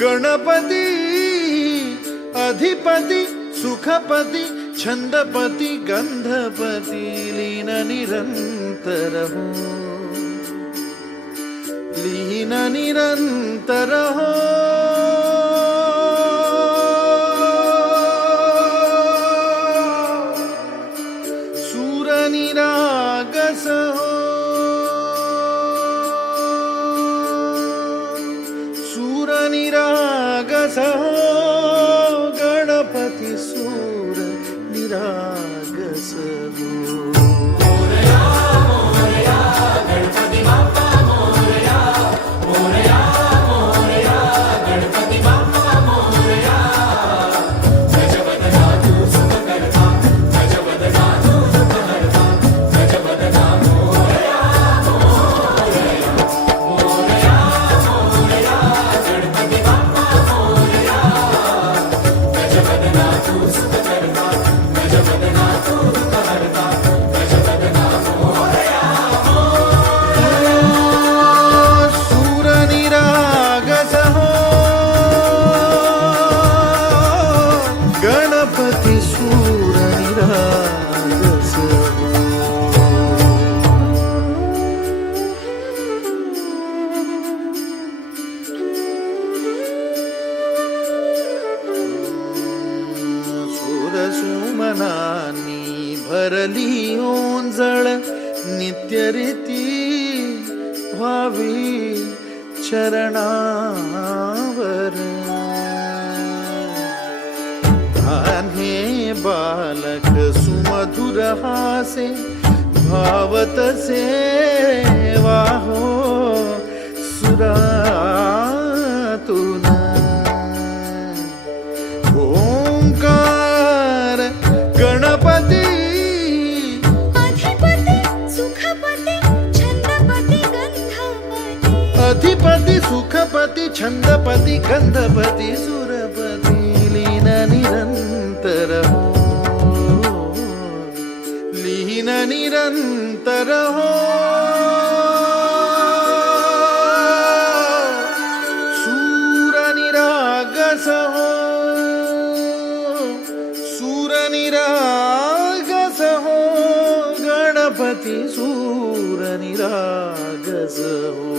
गणपती अधिपती सुखपती छंदपती गंधपती लीन निरंतर हो लीन निरंतर हो सूर निरागस हो सूर निरागस हो गणपती सूर निरागस हो मोरया मोरया गणपती बाप्पा मोरया मोरया मोरया गणपती बाप्पा मोरया गजवदना तू सुख करता गजवदना तू दुःख हरता गजवदना मोरया मोरया मोरया मोरया गणपती बाप्पा मोरया गजवदना तू सुख करता गजवदना तू दुःख हरता गजवदना मोरया सूर निरागस हो गणपती सूर निरागस हो सुमनानी भरली ओंजळ नित्यरीती व्हावी चरणावर धान्हे बालक सुमधुर हासे भावतसे वाहो सुरातून ओंकार गणपती अधिपती सुखपती छंदपती गंधपती अधिपती सुखपती छंदपती गंधपती सुरपती लीन निरंतर हो लीन निरंतर हो सूर निरागस हो सूर निरागस हो गणपती सूर निरागस हो